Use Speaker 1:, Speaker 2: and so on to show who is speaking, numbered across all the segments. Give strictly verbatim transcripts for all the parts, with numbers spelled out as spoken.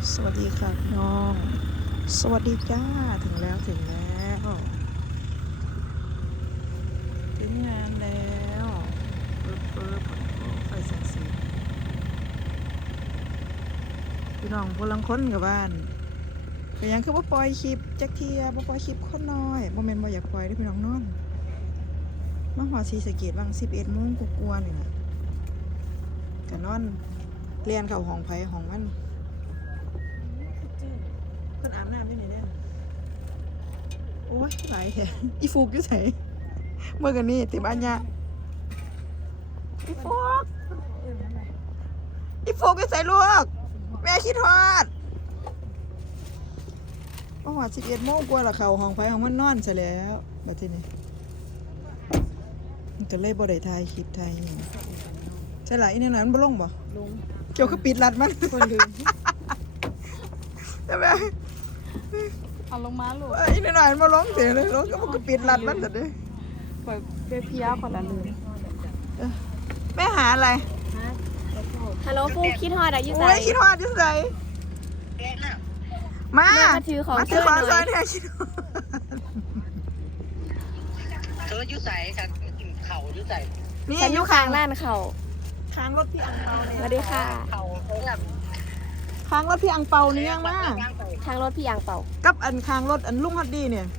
Speaker 1: สวัสดีค่ะพี่น้องสวัสดีจ้าถึงแล้วถึงแล้วถึงงานแล้วเปิบเปิบไฟแสงสีพี่น้องพลังคนกับบ้านก็ยังคือว่าปล่อยคลิปจักเทียบ่ปล่อยคลิปคนน้อยโมเมนต์บ่อยากปล่อยได้พี่น้องนอนมาหอสีสะเกตบางสิบเอ็ดโมงกลัวๆนี่แหละก็นอนเรียนเข่าห้องไผ่ห้องมันเพิ่นอาบน้ำได้ไหนเนี่ยโอ้ยไหลแท้อีฟูกอยู่ไสเมื่อกันนี่ติบ้านยะอีฟูกอีฟูกอยู่ไสลูกแม่คิดฮอดประมาณสิบเอ็ดโมงกว่าละเขาห้องไฟห้องมันนอนซะแล้วแบบที่นี่มันก็เลยบ่ได้ถ่ายคลิปถ่ายหยังใช่หลายอีนี่น่ะมันบ่ลงบ่ลงเกี่ยวกับปิดรัดมันคนลืมใช่ไหม
Speaker 2: เอาลงมาลูก
Speaker 1: ไอ้นี่น่ะมันบ่ลงเสียเลยลงก็มันก็ปิดรัดมันซะเด้
Speaker 2: ปล่อยเพี้ยคนละลืม
Speaker 1: แม่หาอะไร
Speaker 2: ฮัลโหลฟูคิดฮอดอะยูไซ
Speaker 1: โอ้ยคิดฮอดอยู่ไสมา
Speaker 2: มาถือของ
Speaker 1: มาถือของซอยเนี่ยคิดฮอด
Speaker 3: เธอยุ่ใส่ฉันกินเข่ายุ่ใส่
Speaker 1: นี่
Speaker 2: ฉันอ
Speaker 1: อยู่
Speaker 2: ยู่ข้างร้านเขา
Speaker 1: ค้างรถพี่อังเปาเนี่ย
Speaker 2: สวัสดีค่ะ
Speaker 3: เข่าเขาแบบ
Speaker 1: ค้างรถพี่อังเปาเนี่ยยังมา
Speaker 2: ทางรถพี่ยางเป่า
Speaker 1: กับอันค้างรถอันลุงฮอดดีเนี่ย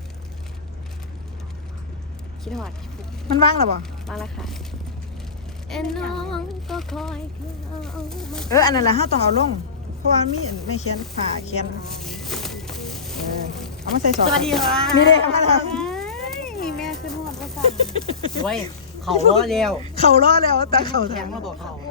Speaker 2: คิดฮอด
Speaker 1: มันว่างหรอบ่
Speaker 2: มาแล้วค่ะเอ็นน้องก็คอยเอา
Speaker 1: เอออันนั้นแหละห้าต้องเอาลงเพราะว่ามีอันไม่เขียนผ่าเขียนเออเอามาใส่ซอส
Speaker 2: สวัสดีค่ะ
Speaker 1: มีเด้เอามาท
Speaker 2: มีแม่ขึ้นฮอดก็สั่ง
Speaker 3: ไว้เข่าล้อเร็ว
Speaker 1: ำเขาล้อแล้วแต่เขา
Speaker 3: แข็
Speaker 1: แท
Speaker 3: ง
Speaker 1: ง
Speaker 3: มาบอกเข่า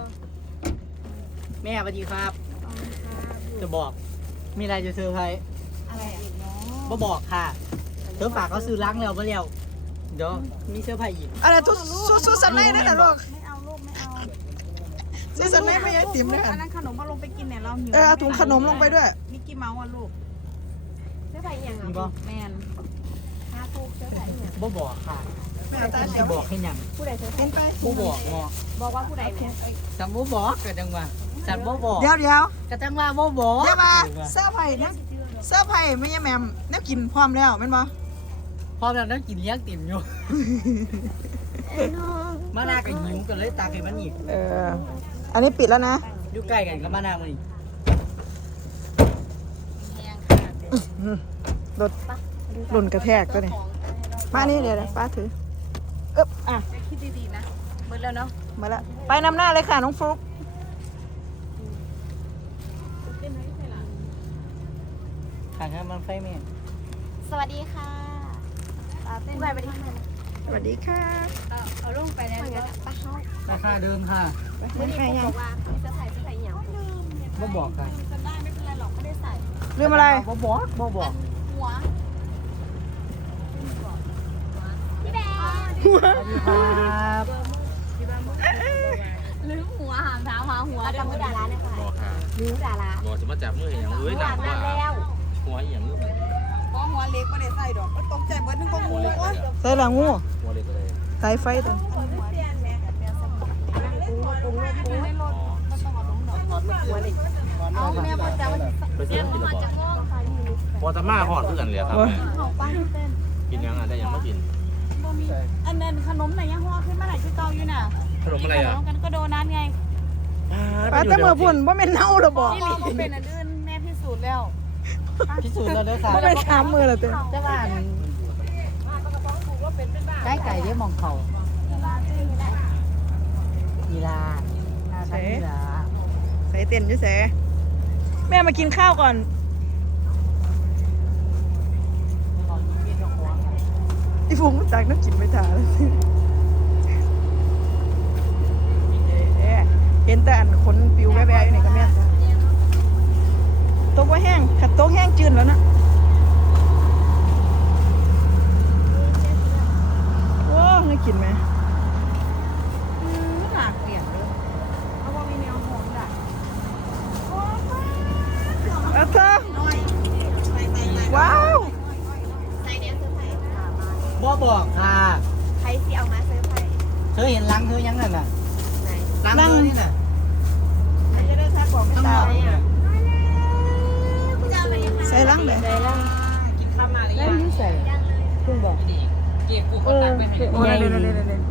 Speaker 3: แม่สวัสดีครับ จะบอก มีอะไรจะเซอร์ไพรส์
Speaker 2: อะไรอ่ะ
Speaker 3: บ่บอกค่ะเธอฝากเขาซื้อล้างแล้วมาแล้วเดี๋ยวมีเซอร์ไพรส์อีก
Speaker 1: อะไรทุกสู้สู้สันในนั่นน่ะลูก
Speaker 2: ไม่เอาลูกไม่เอา
Speaker 1: สู้สันในไม่ยังติ๋มเลย
Speaker 2: อันนั้นขนมมาลงไปกินเนี่ยเราหิว
Speaker 1: เออเอาถุงขนมลงไปด้วย
Speaker 2: มิกกี้เมาส์อ่ะลูกเสื้อผ้าอย่าง
Speaker 3: มีบ่
Speaker 2: แมนฮาฟูเสื้อผ้าอย่าง
Speaker 3: บ่บอกค่ะ
Speaker 1: แม่ตา
Speaker 3: จะ
Speaker 1: เขียว
Speaker 3: บอกให้ยัง
Speaker 2: ผู้ใดเสื้อผ้า
Speaker 1: เห็นไป
Speaker 3: บ่บอกงอ
Speaker 2: บอกว่าผู้ใดเนี่ย
Speaker 3: จังบ่บอกก็จังว่าจังบ่บอก
Speaker 1: เดี๋ยวเดี๋ยว
Speaker 3: ก็จังว่าบ่บอก
Speaker 1: เดี๋ยวมาเสื้อไผ่นะเสื้อไผ่ไม่ยังแมมแนวกินพร้อมแล้วแม่นบ่
Speaker 3: พอแล้วนั่งกินเลี้ยงติ่มอยู่ มาหน้ากับหิวกันเลยตาเคยมันอีก
Speaker 1: เอออันนี้ปิดแล้วนะ
Speaker 3: อยู่ใกล้กันกับมาหน้ามันอีก
Speaker 1: รถหล่นกระแทกตัวนี้มานี่เดี๋ยวนะป้าถือเอ๊บอ่ะ
Speaker 2: คิดดีๆนะหมดแล้วเนาะ
Speaker 1: มาแล้วไปนำหน้าเลยค่ะน้องฟลุ๊ก
Speaker 3: ทางให้มันไฟแม่
Speaker 2: สวัสดีค่ะผู้ใดสวัสดีค่ะ
Speaker 1: สวัสดีค่ะ
Speaker 2: เอาลงไปแล้วเนาะป้าเฮา
Speaker 3: ราคาเดิมค่ะ
Speaker 1: ไม่ใครยัง
Speaker 2: บอกว่าเสื้อผ้าเสื้อผ้าอย่าง
Speaker 3: บ่บอกค่ะ
Speaker 2: จะได้ไม่เป็นไรหรอกไม่ได้ใส่
Speaker 1: ลืมอะไร
Speaker 3: บ่บอกบ่บอก
Speaker 2: หัวพี่แบ
Speaker 3: สวัสดีครับ
Speaker 2: ลืมหัวหางเท้าหาหัวจำมือดาราเนี่ยค่ะ
Speaker 4: บอกค่ะ
Speaker 2: ลืมดารา
Speaker 4: บอกจะมาจับมืออย่างเอ้ยหนักว่า
Speaker 2: แล้ว
Speaker 4: หัวอย่างนี้
Speaker 2: ก็หัวเล็กไม่ได้ใส่ดอกก็ตกใจเบิร์ดนึงก็งู
Speaker 4: หัวเล็กเลย
Speaker 1: ใส่หลังงู
Speaker 4: หัวเล็กเลย
Speaker 1: สายไฟตัว
Speaker 2: เอาแม่มาจับ
Speaker 4: ไปซื้อกินหรอบอกพอจะมาหอดเพื่อนเลยครับกินยังอ่ะได้ยังไม่กิน
Speaker 2: อันนั้นขนมไหนยังห่อขึ้นมาไหนที่เตาอยู่น่ะ
Speaker 4: ขนมอะไรอ่ะ
Speaker 2: กันก็โดนัทไง
Speaker 1: ป้าแต่มือพุ่นว่าเป็นเน่าหรอบอก
Speaker 2: นี่หลีก็เป็นอันอื่นแม่พิสูจน์แล้ว
Speaker 3: พิสูจน์แล้วเด้อค่ะ
Speaker 1: ว่าเป็นสามมือละเต็ม
Speaker 3: จะว่าใกล้ไก่เรียกมองเขานีลาใช่นีลา
Speaker 1: ใส่เต็นอยู่แสแม่มากินข้าวก่อนอีฟุ้งจากน้ำกินไม่ถ่าเลยเห็นแต่อันขนปิวแว่ๆอยู่ในกระเมียนโต๊ะว่าแห้งขัดโต๊ะแห้งจืดแล้วนะโอ้น่ากินไหม
Speaker 2: หลากเปลี่ยนเลยเพราะว่ามีแนวโน้มจ้ะ
Speaker 1: เออเธอว้าว
Speaker 2: ใส่เนี้ยเสื้อผ้า
Speaker 3: บ่บอกค่ะ
Speaker 2: ใครสิเอามาเสื้อผ้า
Speaker 3: เธอเห็นลังเธอยังนั่นน่ะ
Speaker 2: ไหน
Speaker 3: ลังเธอนี่น่ะ
Speaker 2: มันจะได้ซักบอกไม่
Speaker 3: ข้างน
Speaker 2: ตา
Speaker 3: อกนี่น่ะ
Speaker 2: เออ
Speaker 1: โอ้ยเดี๋ยวเดี๋ยวเดี๋ยวเดี๋ยว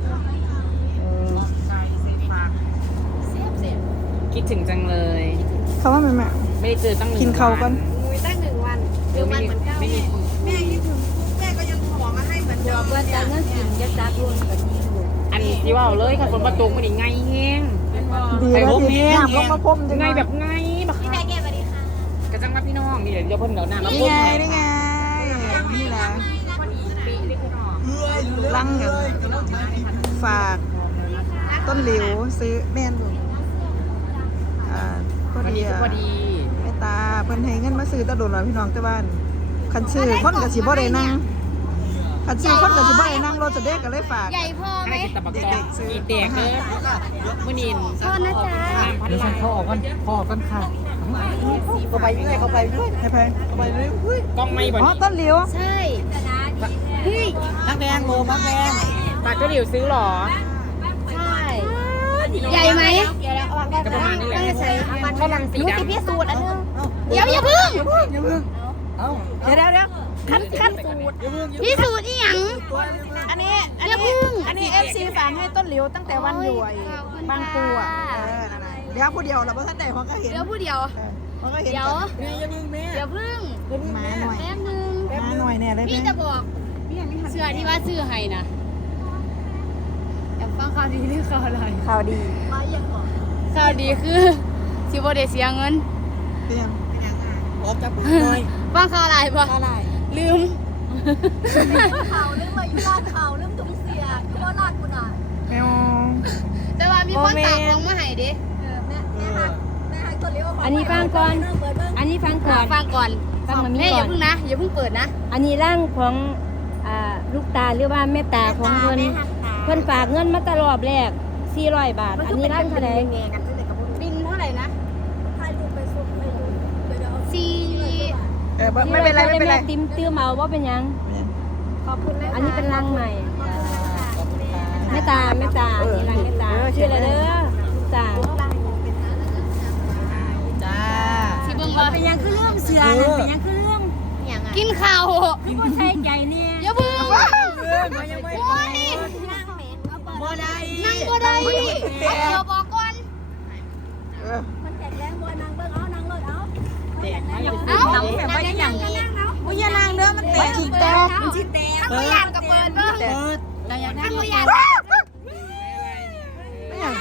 Speaker 5: คิดถึงจังเลย
Speaker 1: เขาว่าแม่แม่
Speaker 5: ไม่ได้เจอตั้งหนึ่ง
Speaker 1: กินข้าวก่อน
Speaker 2: มุยตั้งหนึ่งวันหนึ่งวันเหมือนเก้า
Speaker 5: ไม่มี
Speaker 2: แม่คิดถึงแม่ก็ยังขอมาให้เหมือนเดิมว่าจะเงื่อนกินจะจัดรุ่นกับที่ลูก
Speaker 5: อันที่ว่าเลยค่ะคนประตูมันยังไงแห้ง
Speaker 1: ดีแล้วที่น้ำลงมาพรมจัง
Speaker 5: ไง
Speaker 1: เลย
Speaker 5: แบบไงแบบ
Speaker 2: พี่แม่แก้สวัสดีค่ะ
Speaker 5: กระจังมาพี่น้องนี่เดี๋ยวเพิ่นเดี๋ยวหน้ามา
Speaker 1: นี่
Speaker 5: พูด
Speaker 1: ไง
Speaker 5: ใหม่
Speaker 1: นี่ไงนี่แหละลังกันฝากต้นหลิวซื้อแม่นบุอ่าพอ
Speaker 5: วัน
Speaker 1: ดี
Speaker 5: นี้
Speaker 1: อะ
Speaker 5: พอดี
Speaker 1: แม่ตาเพิ่นให้เงินมาซื้อตะโดนแล้วพี่น้องแต่บ้านคันซื้อคนก็สิบ่ได้นั่งคันซื้อคนก็สิบ่ได้นั่งรถจะเด็กก็เลยฝาก
Speaker 2: ใหญ่พอไหม
Speaker 5: ให้กินตับบักตองกีเตียกเลยมื่อนิน
Speaker 2: โทษนะจ๊ะ
Speaker 5: น้ำพัน
Speaker 3: เดี๋ยวฉั
Speaker 5: ลาน ย
Speaker 3: เขาออกกันพอกันค่ะเขาไปเรื่อยเขาไปเรื่อย
Speaker 1: ให้ไป
Speaker 3: เขาไปเรื่อยเฮ้ย
Speaker 5: กล้องไม่บ่
Speaker 1: อ๋อต้นหลิว
Speaker 2: ใช่เฮ้ย
Speaker 3: นักแดงโลมักแดง
Speaker 5: ปากก็หลิวซื้อหรอ
Speaker 2: ใช่ใหญ่ไหม
Speaker 5: ก็ประมาณนี้แหละเขาลังสี
Speaker 2: รู้
Speaker 5: ดำ
Speaker 2: สิพี่สูตรอันนึงเดี๋ยวอย่าพึ่ง
Speaker 3: อย่าเพิ่งอย่าเพิ่งเอ้า
Speaker 1: เดี๋ยวเดี๋ยวเดี๋ยว
Speaker 2: ขั้นขั้นสูตรพี่สูตรอีหยัง
Speaker 1: อันนี้อัน
Speaker 2: อย่า
Speaker 1: นี้
Speaker 2: พึ่ง
Speaker 1: อันนี้ เอฟ ซี ฝากให้ต้นหลิวตั้งแต่วันอยู่ไอ้บางปูอ่ะเออนั่นน่ะเดี๋ยวผู้เดียวเราบ่ทันได้เพราะก็เห็น
Speaker 2: เดี๋ยวผู้เดียว
Speaker 1: เพราะก็เห็น
Speaker 2: เดี๋ยว
Speaker 3: แม่อย่าเพิ่งแม่
Speaker 2: เดี๋ยวพึ่ง
Speaker 1: มาหน่อย
Speaker 2: แป๊บนึง
Speaker 1: มาหน่อยแน่เลย
Speaker 2: พี่
Speaker 1: แม่
Speaker 2: จะบอกเสื้อที่ว่าซื้อให้นะอยากฟังข่าวดีหรือข่าวอะไร
Speaker 1: ข่าวดี
Speaker 2: ข่าวดีคือสิบ่ได้เสียเงิน
Speaker 1: เตรียม
Speaker 3: ออกจากหน่อย
Speaker 2: ฟังข่าวอะไรบ่
Speaker 1: อะไร
Speaker 2: ลืม
Speaker 6: ข่าวเรื่องมายุราชข่าวเรื่องถุงเสียคือว่าราชคุณอ่ะ
Speaker 1: แมว
Speaker 2: แต่ว่ามีคนฝากของมาให้เด้
Speaker 6: เออแม่แม่ฮักแม่ฮักตัวเลี้ยว
Speaker 7: อันนี้ฟังก่อน
Speaker 6: เปิดเบิ้ง
Speaker 7: อันนี้ฟังก่อน
Speaker 2: ฟังก่อน
Speaker 7: ฟังมันมี
Speaker 2: แม่อ
Speaker 7: ก่
Speaker 2: ย่า
Speaker 7: อน
Speaker 2: เพิ่งนะอย่าเพิ่งเปิดนะ
Speaker 7: อันนี้ร่างของอ่าลูกตาหรือว่าแม่ตาของเพิ่นเพิ่นฝากเงินมาตลอดแรกสี่ร้อยบาท อันนี้ร่างเท่าไหร่
Speaker 6: แงกันตั้งแต่กับพวก
Speaker 2: บินเท่าไหร่นะ
Speaker 6: ถ่ายรูปไปซุปไปดูเดี๋ยวเดี๋ยวเอา
Speaker 2: สี่
Speaker 1: เออไม่เป็นไรไม่เป็นไร
Speaker 7: ติ้มตื้อเมาว่าเป็นหยัง
Speaker 2: ขอบคุณนะ
Speaker 7: อันนี้เป็นร่างใหม่แม่ตาแม่ตาอันนี้ร่างแม่ตาชื่ออะไรเด้อลูกตา
Speaker 3: จ้า
Speaker 2: สิเบิ่งบ่
Speaker 7: เป็นหยังคือเรื่องเสือนั่นเป็นหยังคือเรื่อง
Speaker 2: อย่างอ่ะกินข้าว
Speaker 7: พี่บ่ใส่ใจเนี่ย
Speaker 2: อย่าเพิ่ง
Speaker 3: เออมันยังไม่
Speaker 2: โอ้ย
Speaker 3: บ่ได้
Speaker 2: นั่งบ่ได้เอาเดี๋ยวบอกก่อน
Speaker 1: เออ
Speaker 6: มันแข็งแรงบ่นางเบิ้งเอานางเลยเอา
Speaker 2: เอ้าแบบว่าอย่างนี้
Speaker 1: มุยานางเด้อมันแตกขีดแตก
Speaker 6: มันชิดแดง
Speaker 2: ถ้าบ่อยากก็เปิดเบิ่ง
Speaker 3: เปิดแต่ยัง
Speaker 2: ถ้าบ่อยาก
Speaker 1: ไม่อย่าง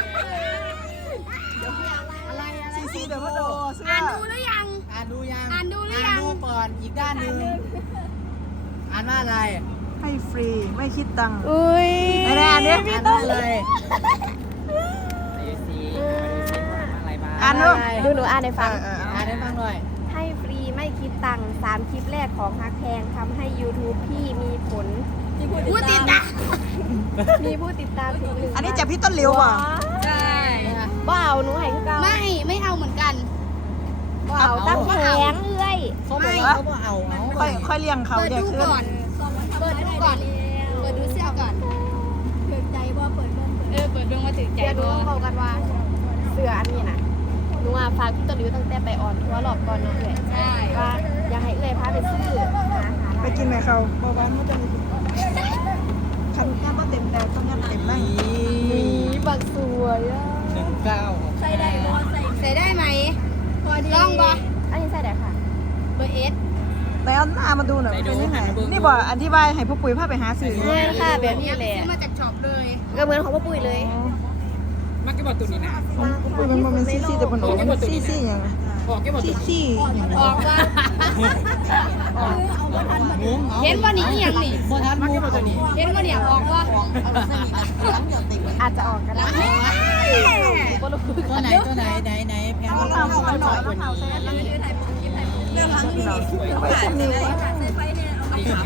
Speaker 1: ซีซีเดี๋ยวมาโดเสื้อ
Speaker 2: อ่านดูหรือยัง
Speaker 3: อ่านดูยัง
Speaker 2: อ่านดูหรือยัง
Speaker 3: อ่านดูก่อนอีกด้านหนึ่งอ่านว่าอะไร
Speaker 1: ให้ฟรีไม่คิดตังค์
Speaker 7: อุ้ย
Speaker 1: ไม่ได้อ่านดิ
Speaker 3: อ่านว่าอะไร
Speaker 5: อายุซีอะไรบ้าง
Speaker 1: อ่านดู
Speaker 7: ดูหนูอ่านให้ฟัง
Speaker 1: เออเออ
Speaker 3: อ่านให้ฟังหน่อย
Speaker 7: ให้ฟรีไม่คิดตังค์สามคลิปแรกของฮักแพงทำให้ YouTube พี่มีผล
Speaker 2: พูดติดนะ
Speaker 7: มีผู้ติดตามถึงหนึ่ง
Speaker 1: อันนี้จากพี่ต้นหลิวป่ะ
Speaker 2: ใช่
Speaker 7: ว้าวหนูให้คือเก่า
Speaker 2: ไม่ไม่เอาเหมือนกัน
Speaker 7: ว้าวตั้งแพงเอ้ย
Speaker 3: เขาบอกว่าเขาบอกเอาเอา
Speaker 1: ค่อยค่อยเลี้ยงเขา
Speaker 2: เปิด
Speaker 1: เดี๋ยว
Speaker 2: ดู
Speaker 1: ขึ้น
Speaker 2: ก่อนเปิดดูก่อนเปิดดูเสื้อก่อน
Speaker 6: เกิดใจว่าเปิดเบิ้ง
Speaker 2: เออเปิดดูมาถึงใจ
Speaker 7: เดี๋ยวหนู
Speaker 2: บ่
Speaker 7: ต้องบอกกันว่าเสื้ออันนี้นะหนูว่าฝากพี่ต้นริวตั้งแต่ไปออนทัวร์รอบก่อนเนาะเอ้ย
Speaker 2: ใช่
Speaker 7: ว่าอยากให้เอ้ยพาไปซื้ออาหาร
Speaker 1: ไปกินไหมเขาเบาหวานมันจะมีคันน้ำมาเต็มแต่ต้องยันเต็มบ้าง
Speaker 3: นี่
Speaker 7: บักสวยอ่ะ
Speaker 3: หนึ่งเก้า
Speaker 6: ใส่ได้บ่ใส่
Speaker 2: ใส่ได้ไหม
Speaker 6: พอดี
Speaker 2: ลองบ่
Speaker 7: อันนี้ใส่ได้ค่ะ
Speaker 2: เบอร์เอส
Speaker 1: แต่เอาหน้ามาดูหน่อยเป็นยังไงนี่บอกอธิบายให้พ่อปุ๋ยพาไปหาสื่อ
Speaker 7: เงินค่ะแบบนี้แหละ
Speaker 2: ซื้อมาจากช็อปเลย
Speaker 7: ก็เหมือนของพ่อปุ้ยเลย
Speaker 5: มักจะบอกตัวนี้นะ
Speaker 1: พ่อปุ๋ยมันเป็นซีซีแต่มันโอ้มันซีซีอย่าง
Speaker 5: บอกแค่บอก
Speaker 1: ซี
Speaker 5: ตัว
Speaker 1: ซีอย่าง
Speaker 2: ออกว่า
Speaker 3: งงเอา
Speaker 2: เห็นว่านี่อีหยังนี่
Speaker 3: บ่ทัน
Speaker 5: มัก
Speaker 3: มุ
Speaker 5: แค่
Speaker 3: ก
Speaker 5: บอกตัวนี้
Speaker 2: เห็นว่าเนี่ยออกว่า
Speaker 7: อาจจะออกกันแล้ว
Speaker 3: ตัวไหนตัวไหนไหนไหนแพงกว่าชอบกว่านี้
Speaker 6: เรื่องทั้งนี้
Speaker 1: ไปเส้นนี้
Speaker 6: ใส่ไฟเนี่ยเอาไป